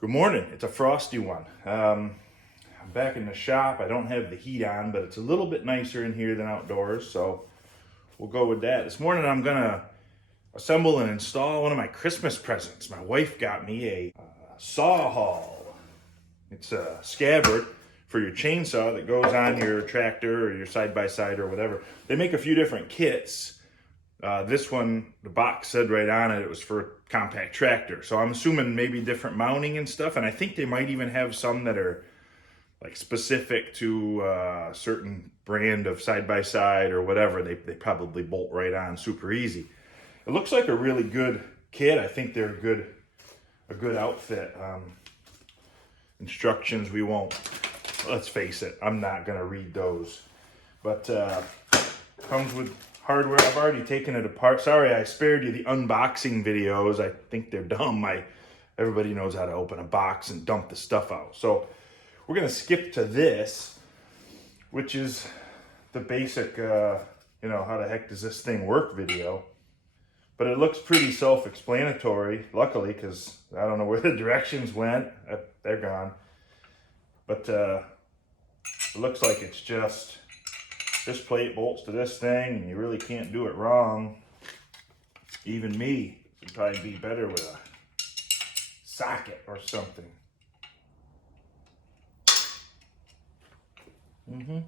Good morning. It's a frosty one. I'm back in the shop. I don't have the heat on, but it's a little bit nicer in here than outdoors, so we'll go with that. This morning I'm gonna assemble and install one of my Christmas presents. My wife got me a Sawhaul. It's a scabbard for your chainsaw that goes on your tractor or your side-by-side or whatever. They make a few different kits. This one, the box said right on it, it was for a compact tractor. So I'm assuming maybe different mounting and stuff. And I think they might even have some that are like specific to a certain brand of side-by-side or whatever. They probably bolt right on super easy. It looks like a really good kit. I think they're a good outfit. Instructions we won't, let's face it, I'm not gonna read those. But comes with hardware. I've already taken it apart. Sorry I spared you the unboxing videos. I think they're dumb. Everybody knows how to open a box and dump the stuff out. So we're gonna skip to this, which is the basic, how the heck does this thing work video. But it looks pretty self-explanatory, luckily, because I don't know where the directions went. They're gone. But it looks like it's just this plate bolts to this thing, and you really can't do it wrong. Even me would probably be better with a socket or something. Well,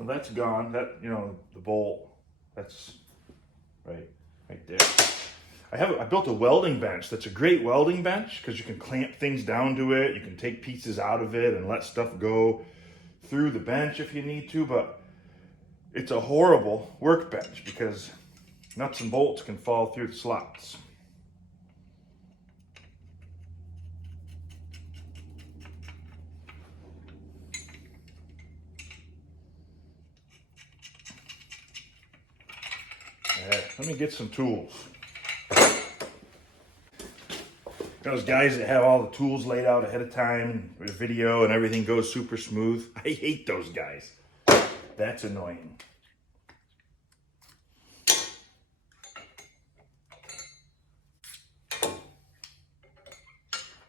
that's gone. That, the bolt, that's right there. I built a welding bench. That's a great welding bench because you can clamp things down to it. You can take pieces out of it and let stuff go through the bench if you need to, but it's a horrible workbench because nuts and bolts can fall through the slots. Let me get some tools. Those guys that have all the tools laid out ahead of time with video and everything goes super smooth. I hate those guys. That's annoying.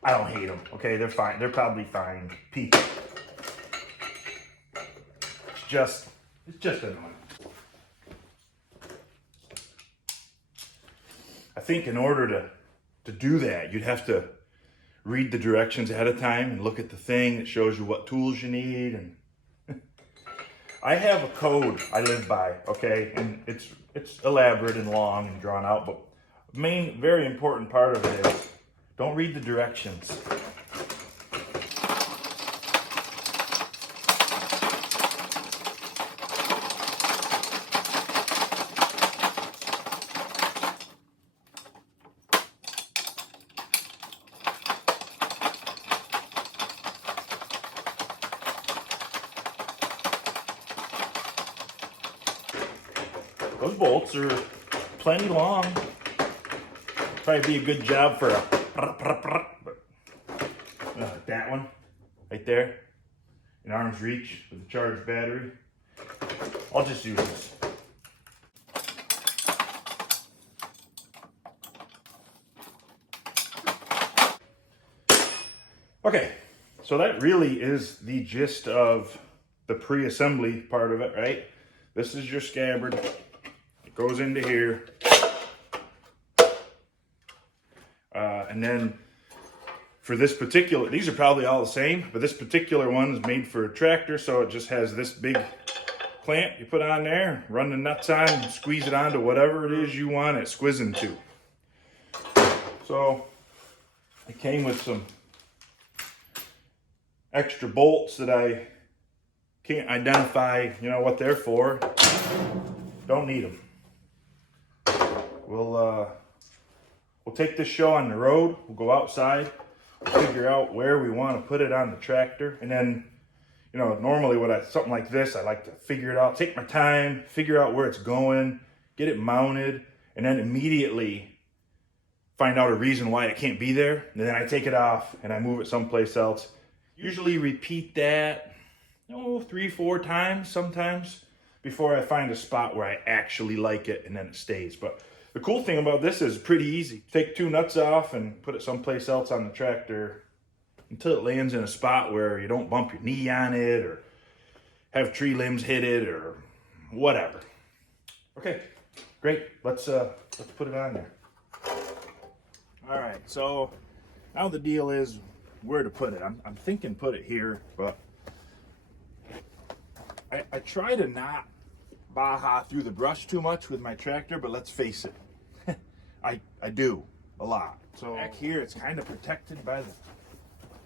I don't hate them. Okay, they're fine. They're probably fine people. It's just annoying. I think in order to do that, you'd have to read the directions ahead of time and look at the thing that shows you what tools you need. And I have a code I live by, okay? And it's elaborate and long and drawn out, but main, very important part of it is don't read the directions. Those bolts are plenty long. Probably be a good job for that one right there in arm's reach with a charged battery. I'll just use this. Okay, so that really is the gist of the pre-assembly part of it, right? This is your scabbard. It goes into here. And then for this particular, these are probably all the same, but this particular one is made for a tractor, so it just has this big clamp you put on there, run the nuts on, and squeeze it onto whatever it is you want it squizzing to. So it came with some extra bolts that I can't identify, what they're for. Don't need them. We'll take this show on the road. We'll go outside. We'll figure out where we want to put it on the tractor. And then, normally something like this, I like to figure it out, take my time, figure out where it's going, get it mounted, and then immediately find out a reason why it can't be there. And then I take it off and I move it someplace else. Usually repeat that, 3-4 times sometimes before I find a spot where I actually like it and then it stays. But The cool thing about this is pretty easy. Take 2 nuts off and put it someplace else on the tractor until it lands in a spot where you don't bump your knee on it or have tree limbs hit it or whatever. Okay, great. Let's put it on there. All right, so now the deal is where to put it. I'm thinking put it here, but I try to not baja through the brush too much with my tractor, but let's face it, I do a lot. So back here, it's kind of protected by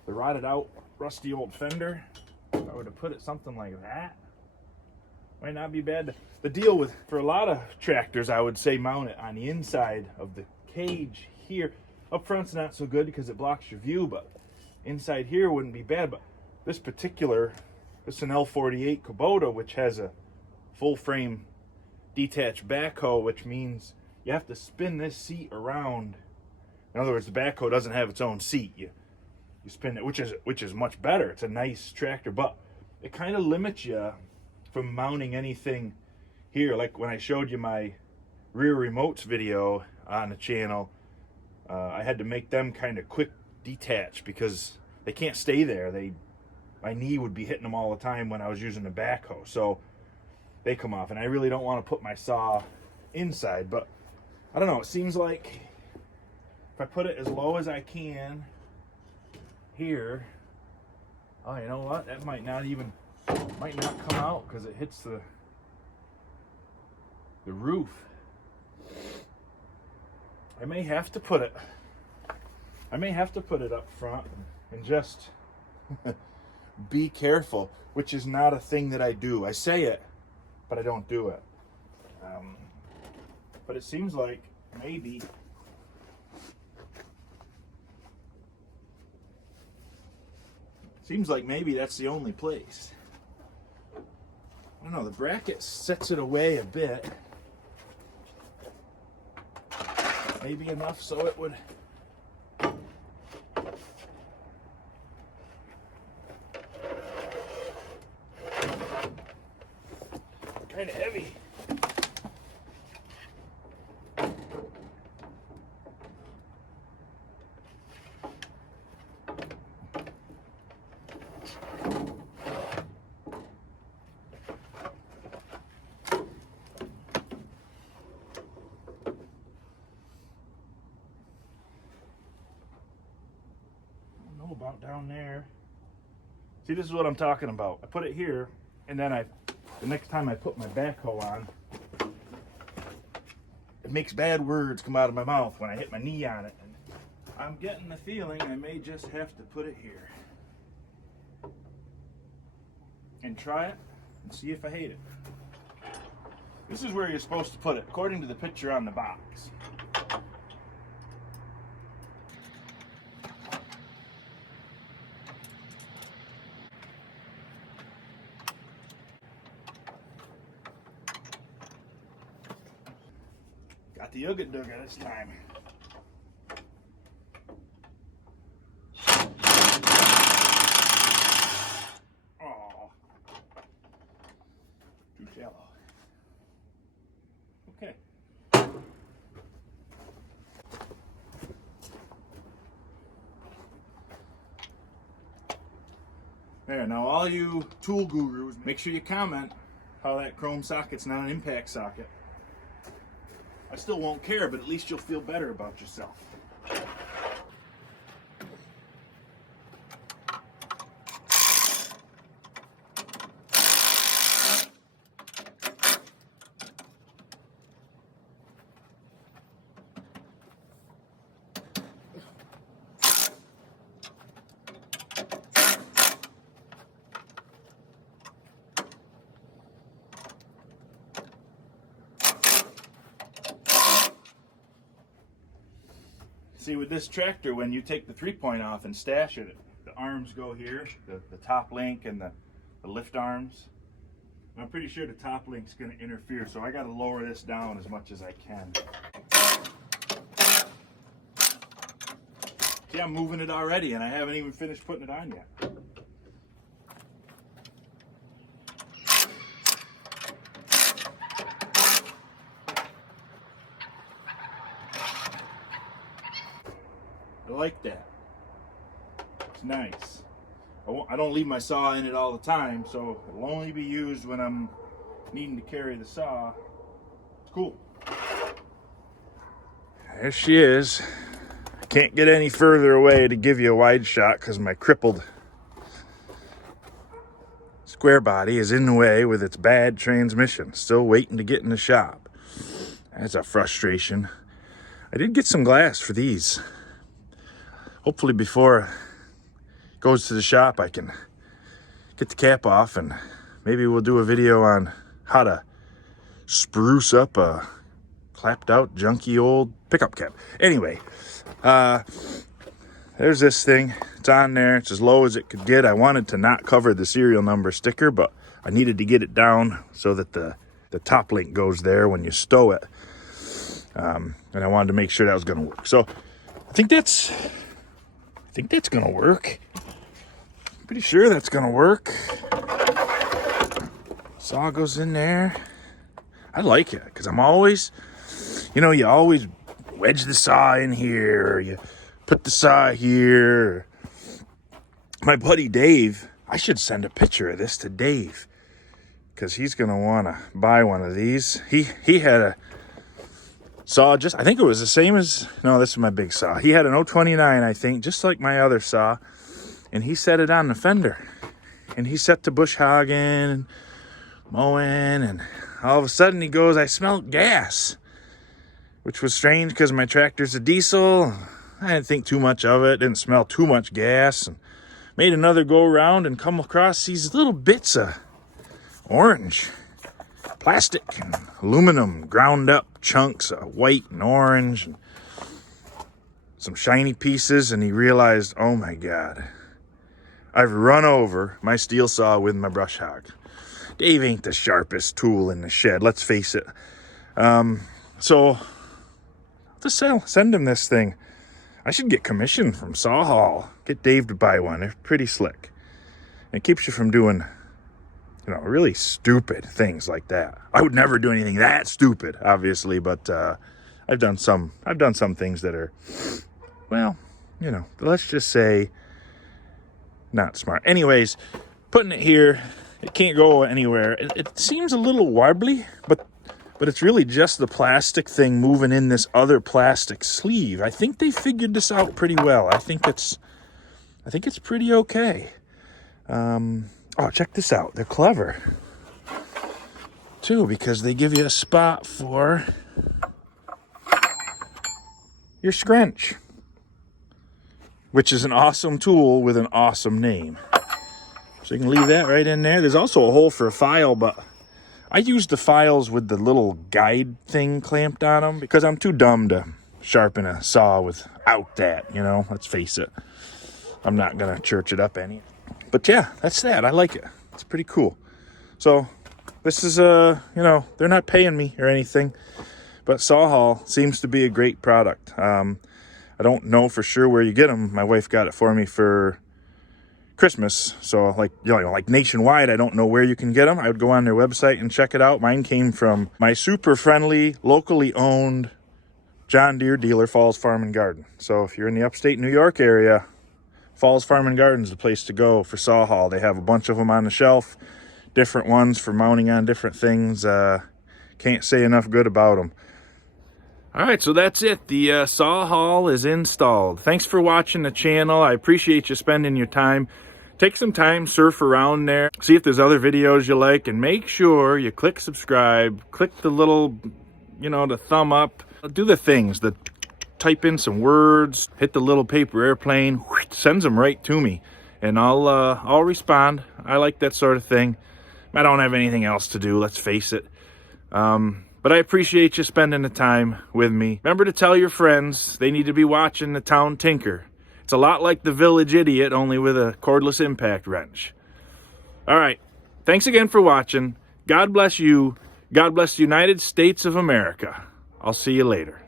the rotted out, rusty old fender. If I were to put it something like that, might not be bad. The deal with, for a lot of tractors, I would say mount it on the inside of the cage here. Up front's not so good because it blocks your view, but inside here wouldn't be bad. But this particular, it's an L48 Kubota, which has a full frame detached backhoe, which means you have to spin this seat around. In other words, the backhoe doesn't have its own seat. You spin it, which is much better. It's a nice tractor, but it kind of limits you from mounting anything here. Like when I showed you my rear remotes video on the channel, I had to make them kind of quick detach because they can't stay there. My knee would be hitting them all the time when I was using the backhoe, so they come off. And I really don't want to put my saw inside, but I don't know. It seems like if I put it as low as I can here, oh, you know what? That might not come out because it hits the roof. I may have to put it up front and just be careful, which is not a thing that I do. I say it, but I don't do it. But it seems like maybe that's the only place. I don't know, the bracket sets it away a bit. Maybe enough so it would kind of heavy. About down there. See, this is what I'm talking about. I put it here, and then the next time I put my backhoe on, it makes bad words come out of my mouth when I hit my knee on it. And I'm getting the feeling I may just have to put it here and try it and see if I hate it. This is where you're supposed to put it, according to the picture on the box. Got the Ooga Dooga this time. Oh, too shallow. Okay. There, now all you tool gurus, make sure you comment how that chrome socket's not an impact socket. I still won't care, but at least you'll feel better about yourself. See, with this tractor, when you take the 3-point off and stash it, the arms go here, the top link and the lift arms. I'm pretty sure the top link's going to interfere, so I got to lower this down as much as I can. See, I'm moving it already, and I haven't even finished putting it on yet. like that. It's nice. I don't leave my saw in it all the time, so it'll only be used when I'm needing to carry the saw. It's cool. There she is. I can't get any further away to give you a wide shot because my crippled square body is in the way with its bad transmission. Still waiting to get in the shop. That's a frustration. I did get some glass for these. Hopefully before it goes to the shop I can get the cap off, and maybe we'll do a video on how to spruce up a clapped out junky old pickup cap. Anyway, there's this thing. It's on there. It's as low as it could get. I wanted to not cover the serial number sticker, but I needed to get it down so that the top link goes there when you stow it. And I wanted to make sure that was going to work. So I think that's going to work. Pretty sure that's going to work. Saw goes in there. I like it because I'm always, you always wedge the saw in here, or you put the saw here. My buddy Dave, I should send a picture of this to Dave because he's going to want to buy one of these. He had a saw I think it was the same as, no, this is my big saw. He had an 029, I think, just like my other saw, and he set it on the fender. And he set the bush hogging and mowing, and all of a sudden he goes, I smelled gas, which was strange because my tractor's a diesel. I didn't think too much of it, didn't smell too much gas, and made another go around and come across these little bits of orange plastic and aluminum, ground up chunks of white and orange, and some shiny pieces. And he realized, oh my God, I've run over my steel saw with my brush hog. Dave ain't the sharpest tool in the shed, let's face it. So I'll just send him this thing. I should get commission from Sawhaul. Get Dave to buy one. They're pretty slick. It keeps you from doing, really stupid things like that. I would never do anything that stupid, obviously, but I've done some things that are, let's just say not smart. Anyways, putting it here, it can't go anywhere. It seems a little wobbly, but it's really just the plastic thing moving in this other plastic sleeve. I think they figured this out pretty well. I think it's pretty okay. Oh, check this out. They're clever too, because they give you a spot for your scrunch, which is an awesome tool with an awesome name. So you can leave that right in there. There's also a hole for a file, but I use the files with the little guide thing clamped on them because I'm too dumb to sharpen a saw without that, let's face it. I'm not going to church it up any. But yeah, that's that. I like it. It's pretty cool. So this is, they're not paying me or anything, but Sawhaul seems to be a great product. I don't know for sure where you get them. My wife got it for me for Christmas, so like nationwide, I don't know where you can get them. I would go on their website and check it out. Mine came from my super friendly, locally owned John Deere dealer, Falls Farm and Garden. So if you're in the upstate New York area, Falls Farm and Garden is the place to go for Sawhaul. They have a bunch of them on the shelf, different ones for mounting on different things. Can't say enough good about them. All right, so that's it. The Sawhaul is installed. Thanks for watching the channel. I appreciate you spending your time. Take some time, surf around there, see if there's other videos you like, and make sure you click subscribe, click the little, the thumb up, do the things, type in some words, hit the little paper airplane, sends them right to me, and I'll respond. I like that sort of thing. I don't have anything else to do, let's face it. But I appreciate you spending the time with me. Remember to tell your friends they need to be watching the Town Tinker. It's a lot like the Village Idiot, only with a cordless impact wrench. All right. Thanks again for watching. God bless you. God bless the United States of America. I'll see you later.